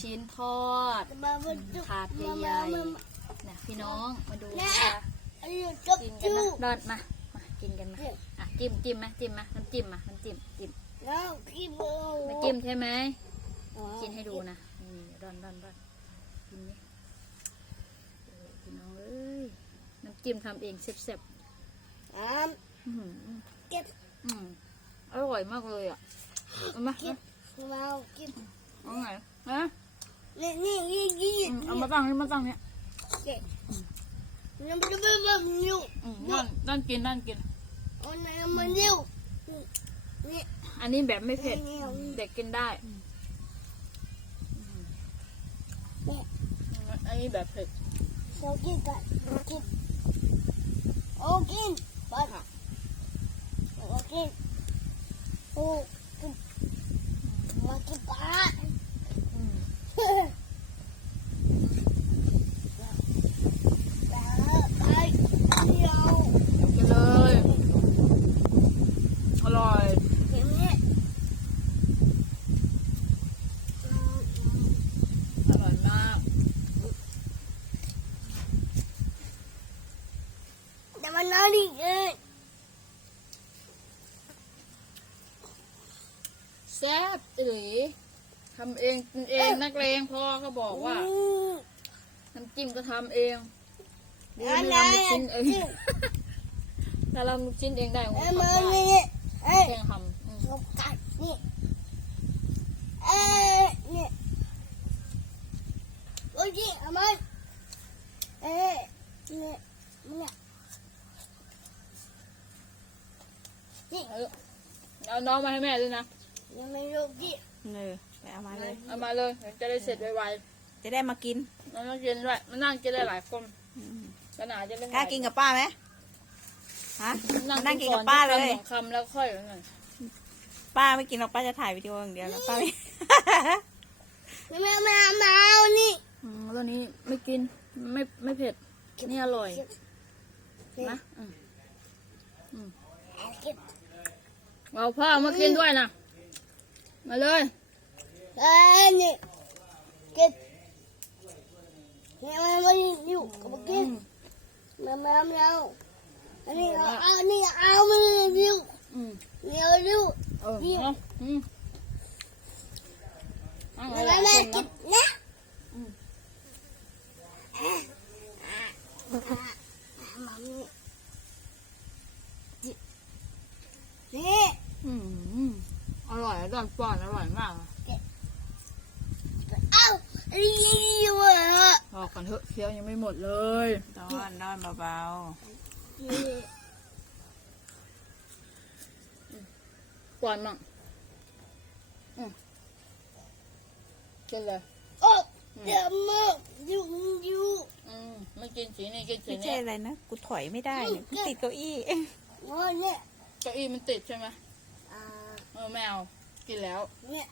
ชิ้นทอดมามาจุถาดใหญ่ๆนะพี่น้องมาดูแม่นะคะอันนี้จุ๊บกินกันจุ๊นะบดอนมามากินกันมาอะจิ้มจิ้มไหมจิ้มไหมน้ำจิ้มมาน้ำจิ้มจิ้มแล้วกินโอ้ไม่จิ้มใช่ไหมกินให้ดูนะนี่ดอนดอนดอนกินนี่โอ้พี่น้องเอ้ยน้ำจิ้มทำเองเซ็บอ่าๆอื้อหือเก็บอืมอร่อยมากเลยอะเอามากินมากินเอาไงฮะ นี่นี่นี่นี่อืมเอามาตั้งนี่มาตั้งเนี่ยเก็บน้ำมันมันนิ้วอืมด้านด้านกินด้านกินอันนั้นมันนิ้วนี่ อันนี้แบบไม่เผ็ดนี่เด็กกินได้ นี่อันนี้แบบเผ็ด เรากินกันกินโอ้กินบ้านโอ้กินโอ้กินมากินปลา อืม ไปเดียว กินเลย อร่อย เห็นไหม อร่อยมาก แต่มันน่าดีเลยแซ่บอีหลีทำเองกินเองนักเลงพ่อเขาบอกว่าน้ำจิ้มก็ทำเองดีอันไม่ไหนทำลูกชิ้นเองถ้าเราลูกชิ้นเองได้ผมไอ้ทำมือได้นี่เอ้ยแกงทำอืมลงกันนี่เอ้ยนี่โอ้ยจีเอามันเอ้ยนี่นี่ นี่เอาเอาน้องมาให้แม่ด้วยนะยังไม่รู้จีเออไปเอามาเลย เอามาเลยเดี๋ยวจะได้เสร็จไวจะได้มากินๆน้องต้องกินด้วยมานั่งกินได้หลายคนขนาดจะได้กล้ากินกับป้าไหมฮะมานั่งกินกับป้าเลย คำสองคำแล้วค่อยเอาหน่อยป้าไม่กินหรอกป้าจะถ่ายวิดีโออย่างเดียวแล้วป้าไม่ไม่ไม่ไม่มาเอานี่อืมตัวนี้ไม่กินไม่ไม่เผ็ดนี่อร่อยนะอืมกิน เอาพ่อมากินด้วยนะมาเลยเอ้ยนี่กินนี่มันมันอยู่กับกินมามาไม่เอาอันนี้เอาเอานี่เอามันอยู่อืมนี่เอาอยู่เออเอาอืมเอามาหลายมาคนกินะนนะนี่ อืม อร่อยดอนป้อนอร่อยมากเอาอันนี้อยู่อะรอก่อนเถอะเคี้ยวยังไม่หมดเลยนอนนอนเบาป้อนมั่งอืมกินเลยโอ้เดี๋ยวมาอยู่อยู่อืมไม่กินสีนี้กินๆสีไม่ใช่นี้อะไรนะ กูถอยไม่ได้เนี่ยกูติดเก้าอี้งอเนี่ยเก้าอี้มันติดใช่ไหมอ่า เออไม่เอา กินแล้ว เนี่ย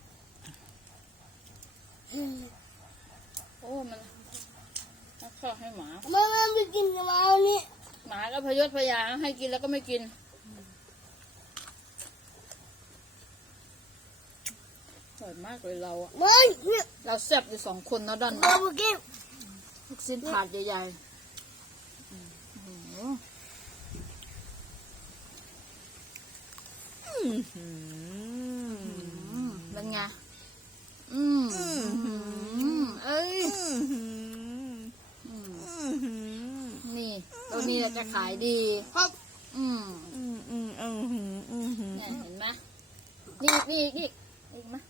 โอ้มันนักข้าวให้หมา มามาไปกินมาเนี่ยหมาก็พยศพยายามให้กินแล้วก็ไม่กิน อร่อยมากเลยเราอะมาเนี่ยเราแซ่บอยู่สองคนนะดอนมาไปกินลูกชิ้นถาดใหญ่ๆอืมโอ้โหอืมอืมเป็น ไง อืมอืมเอ้ยอืมอืมอืมนี่ตัวนี้จะขายดีครับอืมอืมอืมอืมอืมอืมอืมเนี่ยเห็นไหมนี่นี่นี่อีกไหมไม่